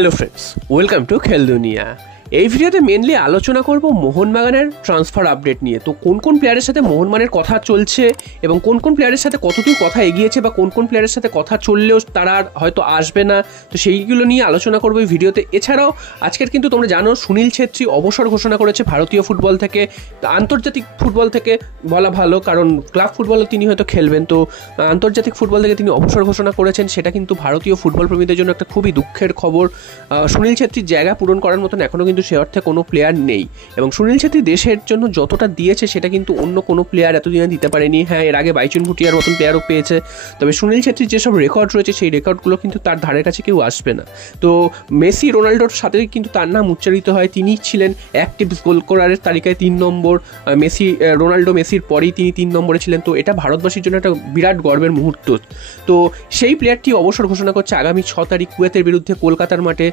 Hello friends, welcome to খেল দুনিয়া। এই ভিডিওতে মেনলি আলোচনা করব মোহনবাগানের ট্রান্সফার আপডেট নিয়ে। তো কোন কোন প্লেয়ারের সাথে মোহনবাগানের কথা চলছে এবং কোন কোন প্লেয়ারের সাথে কতটুকু কথা এগিয়েছে বা কোন কোন প্লেয়ারের সাথে কথা চললেও তারা হয়তো আসবে না, তো সেইগুলো নিয়ে আলোচনা করবো এই ভিডিওতে। এছাড়াও আজকের কিন্তু তোমরা জানো সুনীল ছেত্রী অবসর ঘোষণা করেছে ভারতীয় ফুটবল থেকে, আন্তর্জাতিক ফুটবল থেকে বলা ভালো, কারণ ক্লাব ফুটবলে তিনি হয়তো খেলবেন। তো আন্তর্জাতিক ফুটবল থেকে তিনি অবসর ঘোষণা করেছেন, সেটা কিন্তু ভারতীয় ফুটবল প্রেমীদের জন্য একটা খুবই দুঃখের খবর। সুনীল ছেত্রীর জায়গা পূরণ করার মতন এখনও কিন্তু সে অর্থে কোনো প্লেয়ার নেই, এবং সুনীল ছেত্রী দেশের জন্য যতটা দিয়েছে সেটা কিন্তু অন্য কোনো প্লেয়ার এতদিনে দিতে পারেনি। হ্যাঁ, এর আগে বাইচুন ভুটিয়ার মতন প্লেয়ারও পেয়েছে, তবে সুনীল ছেত্রীর যেসব রেকর্ড রয়েছে সেই রেকর্ডগুলো কিন্তু তার ধারের কাছে কেউ আসবে না। তো মেসি রোনাল্ডোর সাথে কিন্তু তার নাম উচ্চারিত হয়, তিনি ছিলেন অ্যাক্টিভ গোল স্কোরারের তালিকায় 3 নম্বর, রোনাল্ডো মেসির পরেই তিনি 3 নম্বরে ছিলেন। তো এটা ভারতবাসীর জন্য একটা বিরাট গর্বের মুহূর্ত। তো সেই প্লেয়ারটি অবসর ঘোষণা করছে আগামী 6 তারিখ কুয়েতের বিরুদ্ধে কলকাতার মাঠে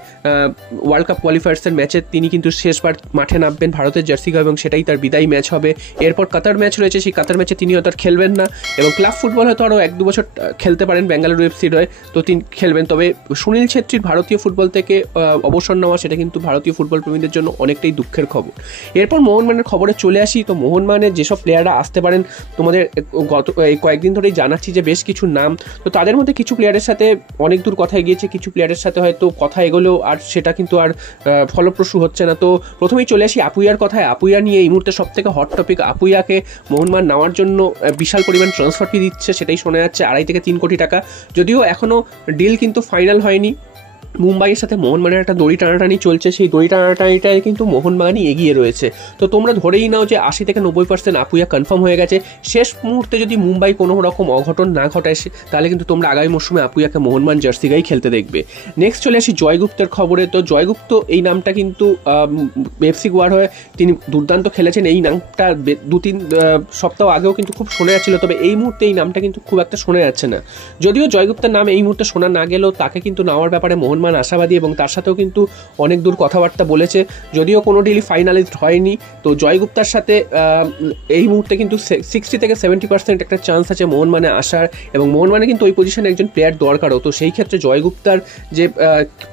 ওয়ার্ল্ড কাপ কোয়ালিফায়ার্সের ম্যাচে তিনি কিন্তু শেষবার মাঠে নামবেন ভারতের জার্সি গায়ে, এবং সেটাই তার বিদায়ী ম্যাচ হবে। এরপর কাতার ম্যাচ রয়েছে, সেই কাতার ম্যাচে তিনি হয়তো আর খেলবেন না, এবং ক্লাব ফুটবল হয়তো আরও 1-2 বছর খেলতে পারেন বেঙ্গালুরু এফসির হয়ে, তো তিনি খেলবেন। তবে সুনীল ছেত্রীর ভারতীয় ফুটবল থেকে অবসর নেওয়া, সেটা কিন্তু ভারতীয় ফুটবল প্রেমীদের জন্য অনেকটাই দুঃখের খবর। এরপর মোহনবাগানের খবরে চলে আসি। তো মোহনবাগানের যেসব প্লেয়াররা আসতে পারেন তোমাদের এই কয়েকদিন ধরেই জানাচ্ছি যে বেশ কিছু নাম, তো তাদের মধ্যে কিছু প্লেয়ারের সাথে অনেক দূর কথা এগিয়েছে, কিছু প্লেয়ারের সাথে হয়তো কথা এগোলেও আর সেটা কিন্তু আর ফলপ্রসূ হচ্ছে না। তো প্রথমেই চলে আসি আপুইয়ার কথায়। আপুইয়া নিয়ে এই মুহূর্তে সব থেকে হট টপিক। আপুইয়াকে মোহনবাগান নেওয়ার জন্য বিশাল পরিমাণ ট্রান্সফার ফি দিচ্ছে, সেটাই শোনা যাচ্ছে 2.5 থেকে 3 কোটি টাকা। যদিও এখনও ডিল কিন্তু ফাইনাল হয়নি, মুম্বাইয়ের সাথে মোহনবাগানের একটা দড়ি টানাটানি চলছে, সেই দড়ি টানাটানিটায় কিন্তু মোহনবাগানই এগিয়ে রয়েছে। তো তোমরা ধরেই নাও যে 80 থেকে 90% আপুইয়া কনফার্ম হয়ে গেছে। শেষ মুহূর্তে যদি মুম্বাই কোনো রকম অঘটন না ঘটায় তাহলে কিন্তু তোমরা আগামী মরশুমে আপুইয়াকে মোহনবাগান জার্সি গায়ে খেলতে দেখবে। নেক্সট চলে আসি জয়গুপ্তের খবরে। তো জয়গুপ্ত এই নামটা কিন্তু এফসি গোয়ার হয়ে তিনি দুর্দান্ত খেলেছেন, এই নামটা 2-3 সপ্তাহ আগেও কিন্তু খুব শোনা যাচ্ছিল, তবে এই মুহূর্তে এই নামটা কিন্তু খুব একটা শোনা যাচ্ছে না। যদিও জয়গুপ্তের নাম এই মুহূর্তে শোনা না গেলেও তাকে কিন্তু নেওয়ার ব্যাপারে মোহনবাগান আশাবাদী, এবং তার সাথেও কিন্তু অনেক দূর কথাবার্তা বলেছে, যদিও কোনো ডিলই ফাইনালাইজড হয়নি। তো জয়গুপ্তার সাথে এই মুহূর্তে কিন্তু 60 থেকে 70% একটা চান্স আছে মোহনবাগানে আসার, এবং মোহনবাগানে কিন্তু ওই পজিশনে একজন প্লেয়ার দরকারও। তো সেই ক্ষেত্রে জয়গুপ্তার যে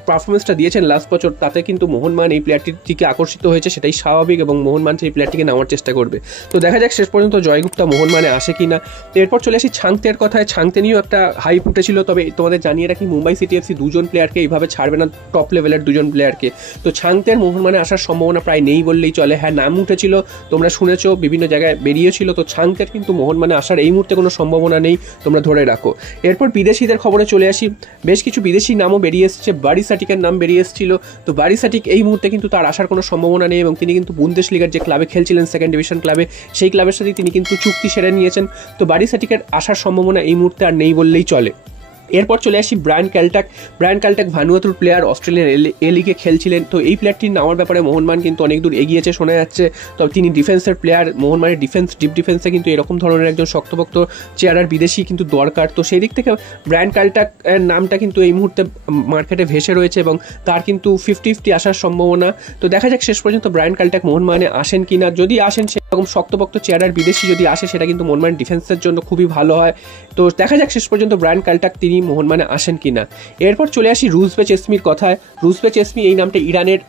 পারফরমেন্সটা দিয়েছেন লাস্ট বছর, তাতে কিন্তু মোহনবাগান এই প্লেয়ারটির দিকে আকর্ষিত হয়েছে, সেটাই স্বাভাবিক, এবং মোহনবাগান সেই প্লেয়ারটিকে নেওয়ার চেষ্টা করবে। তো দেখা যাক শেষ পর্যন্ত জয়গুপ্তা মোহনবাগানে আসে কিনা। তো এরপর চলে আসি ছাংতের কথায়। ছাংতে নিয়েও একটা হাইপ উঠেছিল, তবে তোমাদের জানিয়ে রাখি মুম্বাই সিটি এফসি 2জন প্লেয়ারকে এইভাবে ছাড়বে না, টপ লেভেলের 2জন প্লেয়ারকে। তো ছাংতের মোহনবাগানে আসার সম্ভাবনা প্রায় নেই বললেই চলে। হ্যাঁ, নাম উঠেছিল, তোমরা শুনেছো, বিভিন্ন জায়গায় বেরিয়েছিল। তো ছাংতের কিন্তু মোহনবাগানে আসার এই মুহূর্তে কোনো সম্ভাবনা নেই, তোমরা ধরে রাখো। এরপর বিদেশিদের খবরে চলে আসি। বেশ কিছু বিদেশি নামও বেরিয়ে এসছে, বারিসাটিকের নাম বেরিয়ে এসেছিল। তো বারিসাটিক এই মুহূর্তে কিন্তু তার আসার কোনো সম্ভাবনা নেই, এবং তিনি কিন্তু বুন্দেশলিগার যে ক্লাবে খেলছিলেন, সেকেন্ড ডিভিশন ক্লাবে, সেই ক্লাবের সাথে তিনি কিন্তু চুক্তি সেরে নিয়েছেন। তো বারিসাটিকের আসার সম্ভাবনা এই মুহূর্তে আর নেই বললেই চলে। এরপর চলে আসি ব্রায়ান ক্যালটাক ভানুয়াতুর প্লেয়ার, অস্ট্রেলিয়ান এ লিগে খেলছিলেন। তো এই প্লেয়ারটির নেওয়ার ব্যাপারে মোহনবাগান কিন্তু অনেক দূর এগিয়েছে শোনা যাচ্ছে। তবে তিনি ডিফেন্সের প্লেয়ার, মোহনবাগানের ডিপ ডিফেন্সে কিন্তু এরকম ধরনের একজন শক্তপোক্ত চেয়ারার বিদেশি কিন্তু দরকার। তো সেই দিক থেকে ব্রায়ান ক্যালটাক নামটা কিন্তু এই মুহূর্তে মার্কেটে ভেসে রয়েছে, এবং তার কিন্তু 50-50 আসার সম্ভাবনা। তো দেখা যাক শেষ পর্যন্ত ব্রায়ান ক্যালটাক মোহনবাগানে আসেন কিনা। যদি আসেন, সেরকম শক্তপোক্ত চেয়ারার বিদেশি যদি আসে, সেটা কিন্তু মোহনবাগান ডিফেন্সের জন্য খুবই ভালো হয়। তো দেখা যাক শেষ পর্যন্ত ব্রায়ান ক্যালটাক তিনি মোহনবাগানে আসেন কিনা। এরপর চলে আসি রুজবে চেসমির কথায়। রুজবে চেসমি এই নামটা ইরানের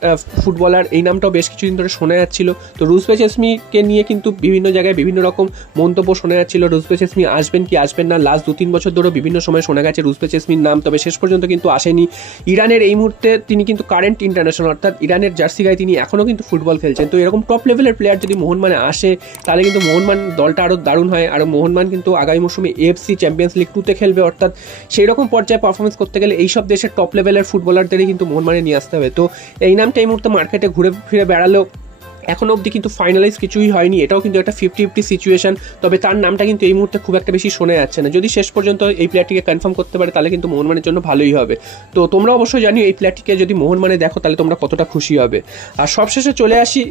ফুটবলার, এই নামটাও বেশ কিছুদিন ধরে শোনা যাচ্ছিল। তো রুজবে চেসমিকে নিয়ে কিন্তু বিভিন্ন জায়গায় বিভিন্ন রকম মন্তব্য শোনা যাচ্ছিল, রুজবে চেসমি আসবেন কি আসবেন না। লাস্ট 2-3 বছর ধরেও বিভিন্ন সময় শোনা গেছে রুজবে চেসমির নাম, তবে শেষ পর্যন্ত কিন্তু আসেনি। ইরানের এই মুহূর্তে তিনি কিন্তু কারেন্ট ইন্টারন্যাশনাল, অর্থাৎ ইরানের জার্সি গায়ে তিনি এখনও কিন্তু ফুটবল খেলছেন। তো এরকম টপ লেভেলের প্লেয়ার যদি মোহনবাগানে আসে, তাহলে কিন্তু মোহনবাগান দলটা আরও দারুণ হয়। আর মোহনবাগান কিন্তু আগামী মৌসুমে এএফসি চ্যাম্পিয়ন্স লিগ 2-তে খেলবে, অর্থাৎ সেই রকম পর্যায়ে পারফরমেন্স করতে গেলে এইসব দেশের টপ লেভেলের ফুটবলারদেরই কিন্তু মোহনবাগানে নিয়ে আসতে হবে। তো এই নামটা এই মুহূর্তে মার্কেটে ঘুরে ফিরে বেড়ালেও এখনো অবধি কিন্তু ফাইনালাইজ কিছুই হয়নি, এটাও কিন্তু একটা 50-50 সিচুয়েশন। তবে তার নামটা কিন্তু এই মুহূর্তে খুব একটা বেশি শোনা যাচ্ছে না। যদি শেষ পর্যন্ত এই প্লেয়ারটিকে কনফার্ম করতে পারে, তাহলে কিন্তু মোহনবাগানের জন্য ভালোই হবে। তো তোমরা অবশ্যই জানিও এই প্লেয়ারটিকে যদি মোহনবাগানে দেখো, তাহলে তোমরা কতটা খুশি হবে। আর সবশেষে চলে আসি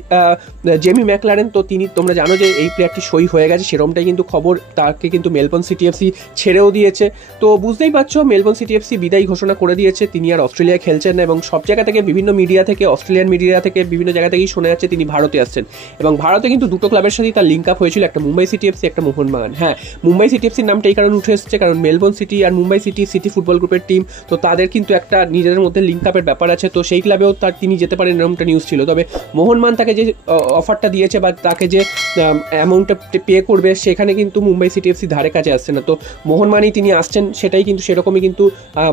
জেমি ম্যাকলারেন। তো তোমরা জানো যে এই প্লেয়ারটি সই হয়ে গেছে, সেরকমটাই কিন্তু খবর। তাকে কিন্তু মেলবোর্ন সিটি এফসি ছেড়েও দিয়েছে। তো বুঝতেই পারছো, মেলবোর্ন সিটি এফসি বিদায় ঘোষণা করে দিয়েছে, তিনি আর অস্ট্রেলিয়ায় খেলছেন না, এবং সব জায়গা থেকে বিভিন্ন মিডিয়া থেকে, অস্ট্রেলিয়ান মিডিয়া থেকে, বিভিন্ন জায়গা থেকেই শোনা যাচ্ছে তিনি ভারত ভারতে আসছেন। এবং ভারতে কিন্তু দুটো ক্লাবের সাথেই তার লিঙ্ক আপ হয়েছিল, একটা মুম্বাই সিটি এফসি, একটা মোহনবাগান। হ্যাঁ, মুম্বাই সিটি এফসির নামটা এই কারণে উঠে এসেছে কারণ মেলবোর্ন সিটি আর মুম্বাই সিটি ফুটবল গ্রুপের টিম, তো তাদের কিন্তু একটা নিজেদের মধ্যে লিঙ্ক আপের ব্যাপার আছে, তো সেই ক্লাবেও তিনি যেতে পারেন এরকমটা নিউজ ছিল। তবে মোহনবাগান তাকে যে অফারটা দিয়েছে বা তাকে যে অ্যামাউন্টটা পে করবে সেখানে কিন্তু মুম্বাই সিটি এফসি ধারে কাছে আসছে না। তো মোহনবাগানই তিনি আসছেন, সেটাই কিন্তু সেরকমই কিন্তু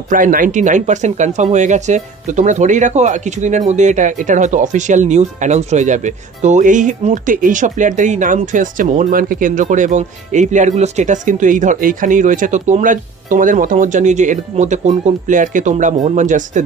প্রায় 99% কনফার্ম হয়ে গেছে। তো তোমরা ধরেই রাখো কিছুদিনের মধ্যে এটার হয়তো অফিসিয়াল নিউজ অ্যানাউন্সড হয়ে যাবে। তো এই মুহূর্তে এইসব প্লেয়ারদেরই নাম উঠে আসছে মোহনবাগানকে কেন্দ্র করে, এবং এই প্লেয়ারগুলোর স্ট্যাটাস কিন্তু এইখানেই রয়েছে। তো তোমরা তোমাদের মতামত জানিয়ে যে এর মধ্যে কোন কোন প্লেয়ারকে তোমরা মোহনবাগান জার্সিতে